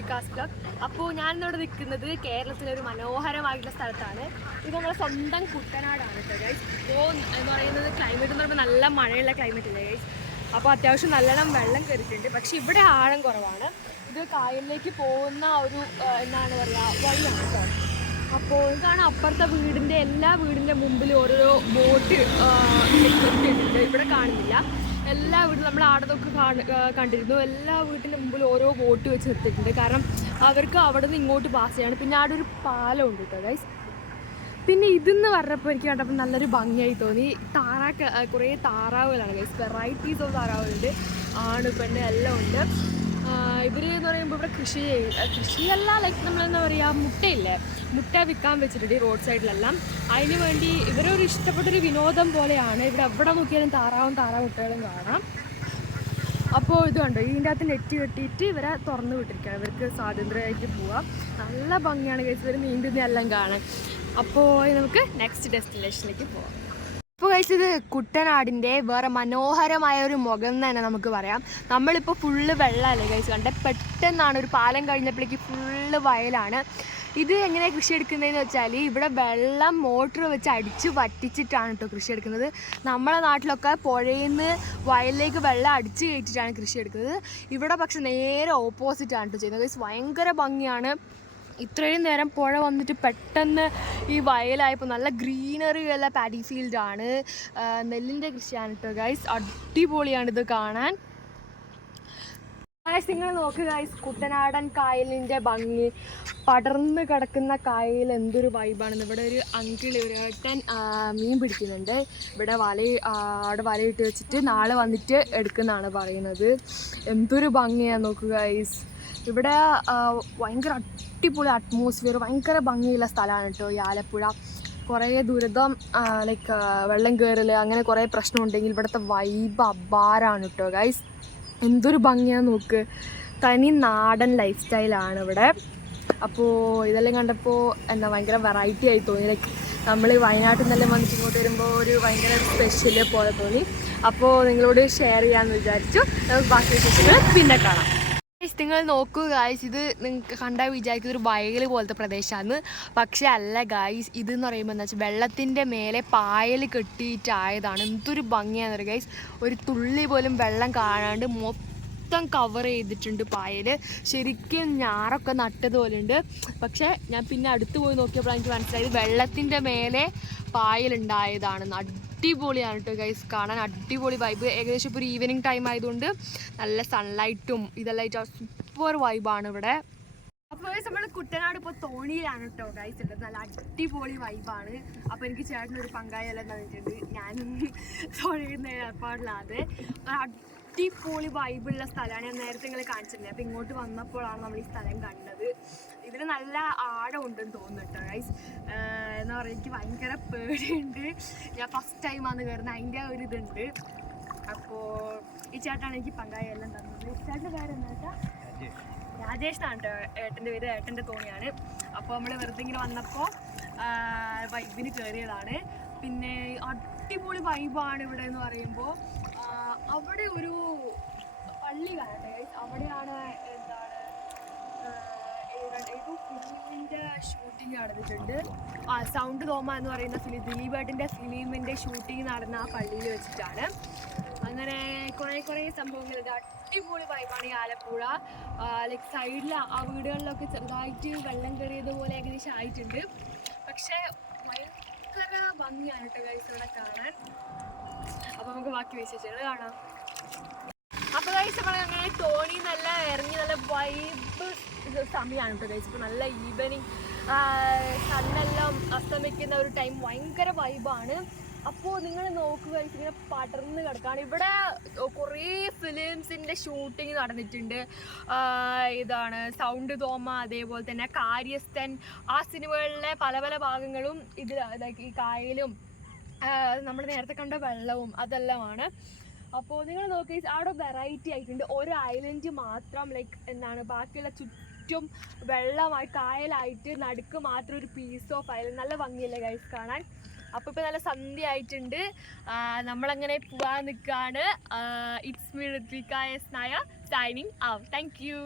Vikas club. അപ്പോൾ ഞാനിവിടെ നിൽക്കുന്നത് കേരളത്തിലെ ഒരു മനോഹരമായിട്ടുള്ള സ്ഥലത്താണ്. ഇത് നമ്മുടെ സ്വന്തം കുട്ടനാടാണ് കേട്ടോ ഗൈസ്. ഇപ്പോൾ എന്ന് പറയുന്നത് ക്ലൈമറ്റ് എന്ന് പറയുമ്പോൾ നല്ല മഴയുള്ള ക്ലൈമറ്റ് ഇല്ലേ ഗൈസ്. അപ്പോൾ അത്യാവശ്യം നല്ലോണം വെള്ളം കയറിയിട്ടുണ്ട്. പക്ഷെ ഇവിടെ ആഴം കുറവാണ്. ഇത് കായലിലേക്ക് പോകുന്ന ഒരു എന്താണ് പറയുക വഴിയാണ് കേട്ടോ. അപ്പോൾ ഇതാണ് അപ്പുറത്തെ വീടിൻ്റെ എല്ലാ വീടിൻ്റെ മുമ്പിൽ ഓരോരോ ബോട്ട് നിർത്തിയിട്ടുണ്ട്. ഇവിടെ കാണുന്നില്ല. എല്ലാ വീട്ടിലും നമ്മൾ ആടത്തൊക്കെ കണ്ടിരുന്നു. എല്ലാ വീട്ടിൻ്റെ മുമ്പിൽ ഓരോ ബോട്ട് വെച്ച് നിർത്തിയിട്ടുണ്ട്. കാരണം അവർക്ക് അവിടെ നിന്ന് ഇങ്ങോട്ട് പാസ് ചെയ്യാണ്. പിന്നെ അവിടെ ഒരു പാലം ഉണ്ട് കേട്ടോ ഗൈസ്. പിന്നെ ഇതെന്ന് പറഞ്ഞപ്പോൾ എനിക്ക് കണ്ടപ്പോൾ നല്ലൊരു ഭംഗിയായി തോന്നി. കുറേ താറാവുകളാണ് ഗൈസ്. വെറൈറ്റീസ് ഓഫ് താറാവുകളുണ്ട്. ആണ് പെണ്ണ് എല്ലാം ഉണ്ട്. ഇവർ എന്ന് പറയുമ്പോൾ ഇവിടെ കൃഷിയല്ല, ലൈക്ക് നമ്മളെന്താ പറയുക, മുട്ടയില്ലേ, മുട്ട വിൽക്കാൻ വെച്ചിട്ടുണ്ട് റോഡ് സൈഡിലെല്ലാം. അതിന് വേണ്ടി ഇവരൊരു ഇഷ്ടപ്പെട്ടൊരു വിനോദം പോലെയാണ്. ഇവിടെ എവിടെ നോക്കിയാലും താറാമുട്ടകളും കാണാം. അപ്പോൾ ഇത് കണ്ടോ, ഇതിൻ്റെ അകത്ത് നെറ്റ് കെട്ടിയിട്ട് ഇവരെ തുറന്നു വിട്ടിരിക്കുകയാണ്. ഇവർക്ക് സ്വാതന്ത്ര്യമായിട്ട് പോവാം. നല്ല ഭംഗിയാണ് ഗൈസ് ഇവർ നീന്തുന്നതെല്ലാം കാണാൻ. അപ്പോൾ നമുക്ക് നെക്സ്റ്റ് ഡെസ്റ്റിനേഷനിലേക്ക് പോവാം. ഇപ്പോൾ കഴിച്ചത് കുട്ടനാടിൻ്റെ വേറെ മനോഹരമായ ഒരു മുഖം തന്നെ നമുക്ക് പറയാം. നമ്മളിപ്പോൾ ഫുള്ള് വെള്ളമല്ലേ കഴിച്ച് കണ്ടേ. പെട്ടെന്നാണ് ഒരു പാലം കഴിഞ്ഞപ്പോഴേക്ക് ഫുള്ള് വയലാണ്. ഇത് എങ്ങനെയാണ് കൃഷി എടുക്കുന്നതെന്ന് വെച്ചാൽ ഇവിടെ വെള്ളം മോട്ടർ വെച്ച് അടിച്ച് വറ്റിച്ചിട്ടാണ് കേട്ടോ കൃഷി എടുക്കുന്നത്. നമ്മളെ നാട്ടിലൊക്കെ പുഴയിൽ നിന്ന് വയലിലേക്ക് വെള്ളം അടിച്ച് കയറ്റിയിട്ടാണ് കൃഷി എടുക്കുന്നത്. ഇവിടെ പക്ഷെ നേരെ ഓപ്പോസിറ്റാണ് കേട്ടോ ചെയ്യുന്നത്. ഭയങ്കര ഭംഗിയാണ്. ഇത്രയും നേരം പുഴ വന്നിട്ട് പെട്ടെന്ന് ഈ വയലായപ്പോൾ നല്ല ഗ്രീനറി ഉള്ള പാഡി ഫീൽഡാണ്. നെല്ലിൻ്റെ കൃഷിയാണ് കേട്ടോ ഗൈസ്. അടിപൊളിയാണിത് കാണാൻ. ഗൈസ് നിങ്ങൾ നോക്കുക ഗൈസ്, കുട്ടനാടൻ കായലിൻ്റെ ഭംഗി, പടർന്ന് കിടക്കുന്ന കായൽ എന്തൊരു വൈബാണെന്ന്. ഇവിടെ ഒരു അങ്കിൾ, ഒരു ഏട്ടൻ മീൻ പിടിക്കുന്നുണ്ട്. ഇവിടെ അവിടെ വലയിട്ട് വെച്ചിട്ട് നാളെ വന്നിട്ട് എടുക്കുന്നതാണ് പറയുന്നത്. എന്തൊരു ഭംഗിയാണ് നോക്കുക ഗൈസ്. ഇവിടെ ഭയങ്കര അടിപൊളി അറ്റ്മോസ്ഫിയർ, ഭയങ്കര ഭംഗിയുള്ള സ്ഥലമാണ് കേട്ടോ ഈ ആലപ്പുഴ. കുറേ ദുരിതം ലൈക്ക് വെള്ളം കയറൽ അങ്ങനെ കുറേ പ്രശ്നമുണ്ടെങ്കിൽ ഇവിടുത്തെ വൈബ് അപാരമാണ് കേട്ടോ ഗൈസ്. എന്തൊരു ഭംഗിയാണ് നോക്ക്. തനി നാടൻ ലൈഫ് സ്റ്റൈലാണ് ഇവിടെ. അപ്പോൾ ഇതെല്ലാം കണ്ടപ്പോൾ ഭയങ്കര വെറൈറ്റി ആയി തോന്നി. ലൈക്ക് നമ്മൾ വയനാട്ടിൽ നിന്നെല്ലാം വന്നിട്ട് ഇങ്ങോട്ട് വരുമ്പോൾ ഒരു ഭയങ്കര സ്പെഷ്യൽ പോലെ തോന്നി. അപ്പോൾ നിങ്ങളോട് ഷെയർ ചെയ്യാമെന്ന് വിചാരിച്ചു. നമുക്ക് ബാക്കി വിശേഷങ്ങൾ പിന്നെ കാണാം. നിങ്ങൾ നോക്കൂ ഗായ്സ്, ഇത് നിങ്ങൾക്ക് കണ്ടാൽ വിചാരിക്കുന്ന ഒരു വയൽ പോലത്തെ പ്രദേശമാണ്. പക്ഷേ അല്ല ഗായ്സ്, ഇതെന്ന് പറയുമ്പോൾ എന്താ വെച്ചാൽ വെള്ളത്തിൻ്റെ മേലെ പായൽ കെട്ടിയിട്ടായതാണ്. എന്തൊരു ഭംഗിയാണെന്ന് ഗായ്സ്. ഒരു തുള്ളി പോലും വെള്ളം കാണാണ്ട് മൊത്തം കവർ ചെയ്തിട്ടുണ്ട് പായൽ. ശരിക്കും ഞാറൊക്കെ നട്ടതുപോലെ ഉണ്ട്. പക്ഷേ ഞാൻ പിന്നെ അടുത്ത് പോയി നോക്കിയപ്പോൾ എനിക്ക് മനസ്സിലായത് വെള്ളത്തിൻ്റെ മേലെ പായലുണ്ടായതാണ്. അടിപൊളിയാണ് കേട്ടോ ഗൈസ് കാണാൻ. അടിപൊളി വൈബ്. ഏകദേശം ഇപ്പോൾ ഒരു ഈവനിങ് ടൈം ആയതുകൊണ്ട് നല്ല സൺലൈറ്റും ഇതെല്ലാം സൂപ്പർ വൈബാണ് ഇവിടെ. അപ്പോൾ ഗൈസ് നമ്മൾ കുട്ടനാട് ഇപ്പോൾ തോണിയിലാണ് കേട്ടോ ഗൈസ് ഉള്ളത്. നല്ല അടിപൊളി വൈബാണ്. അപ്പോൾ എനിക്ക് ചേട്ടനൊരു പങ്കായെല്ലാം തന്നിട്ടുണ്ട്. ഞാനും തോണിയിൽ ഏർപ്പാടില്ലാതെ അടിപൊളി വൈബുള്ള സ്ഥലമാണ്. ഞാൻ നേരത്തെ നിങ്ങൾ കാണിച്ചിരുന്നത്. അപ്പോൾ ഇങ്ങോട്ട് വന്നപ്പോഴാണ് നമ്മൾ ഈ സ്ഥലം കണ്ടത്. ഇതിന് നല്ല ആഴം ഉണ്ടെന്ന് തോന്നുന്നു കേട്ടോ ഗൈസ്. എന്താ പറയുക, എനിക്ക് ഭയങ്കര പേടിയുണ്ട്. ഞാൻ ഫസ്റ്റ് ടൈമാണ് കയറുന്നത്, അതിൻ്റെ ഒരു ഇതുണ്ട്. അപ്പോൾ ഈ ചേട്ടനാണ് എനിക്ക് പങ്കായെല്ലാം തന്നത്. ചേട്ടൻ്റെ പേര് എന്താ വെച്ചാൽ രാജേഷ് എന്നാണ് കേട്ടോ ഏട്ടൻ്റെ പേര്. ഏട്ടൻ്റെ തോണിയാണ്. അപ്പോൾ നമ്മൾ വെറുതെ ഇങ്ങനെ വന്നപ്പോൾ വൈബിന് കയറിയതാണ്. പിന്നെ അടിപൊളി വൈബാണ് ഇവിടെ എന്ന് പറയുമ്പോൾ. അവിടെ ഒരു പള്ളി കാണട്ടെ ഗൈസ്. അവിടെയാണ് ഫിലിമിൻ്റെ ഷൂട്ടിങ് നടന്നിട്ടുണ്ട്. സൗണ്ട് തോമ എന്ന് പറയുന്ന ദിലീപേട്ടൻ്റെ ഫിലിമിൻ്റെ ഷൂട്ടിങ് നടന്ന ആ പള്ളിയിൽ വെച്ചിട്ടാണ്. അങ്ങനെ കുറേ സംഭവങ്ങളുണ്ട്. അടിപൊളി വൈബാണ് ഈ ആലപ്പുഴ. ലൈക്ക് സൈഡിൽ ആ വീടുകളിലൊക്കെ ചെറുതായിട്ട് വെള്ളം കയറിയതുപോലെ ഏകദേശം ആയിട്ടുണ്ട്. പക്ഷേ ഭയങ്കര ഭംഗിയാണ് കേട്ടോ ഗൈസ് ഇവിടെ കാണാൻ. അപ്പോൾ നമുക്ക് ബാക്കി വിശേഷങ്ങൾ കാണാം. അപ്പോൾ ഗൈസ് നമ്മൾ അങ്ങനെ തോണി നല്ല ഇറങ്ങി നല്ല വൈബ് സമയമാണ് കേട്ടോ ഗൈസ്. ഇപ്പോൾ നല്ല ഈവനിങ് സണ്ണെല്ലാം അസ്തമിക്കുന്ന ഒരു ടൈം. ഭയങ്കര വൈബാണ്. അപ്പോൾ നിങ്ങൾ നോക്കുക ഗൈസ്, ഇങ്ങനെ പടർന്ന് കിടക്കുകയാണ്. ഇവിടെ കുറേ ഫിലിംസിൻ്റെ ഷൂട്ടിങ് നടന്നിട്ടുണ്ട്. ഇതാണ് സൗണ്ട് തോമ, അതേപോലെ തന്നെ കാര്യസ്ഥൻ, ആ സിനിമകളിലെ പല പല ഭാഗങ്ങളും ഇതിൽ ഈ കായലും നമ്മൾ നേരത്തെ കണ്ട വെള്ളവും അതെല്ലാമാണ്. അപ്പോൾ നിങ്ങൾ നോക്കി അവിടെ വെറൈറ്റി ആയിട്ടുണ്ട്. ഒരു ഐലൻഡ് മാത്രം ലൈക്ക് ബാക്കിയുള്ള ചുറ്റും വെള്ളമായി കായലായിട്ട് നടുക്ക് മാത്രം ഒരു പീസ് ഓഫ് ഐലൻഡ്. നല്ല ഭംഗിയല്ലേ ഗൈസ് കാണാൻ. അപ്പോൾ ഇപ്പോൾ നല്ല സന്ധ്യ ആയിട്ടുണ്ട്. നമ്മളങ്ങനെ പോകാൻ നിൽക്കുകയാണ്. ഇറ്റ്സ് മീ ഋത്വിക എസ് നായ സൈനിങ് ഔട്ട്. Thank you.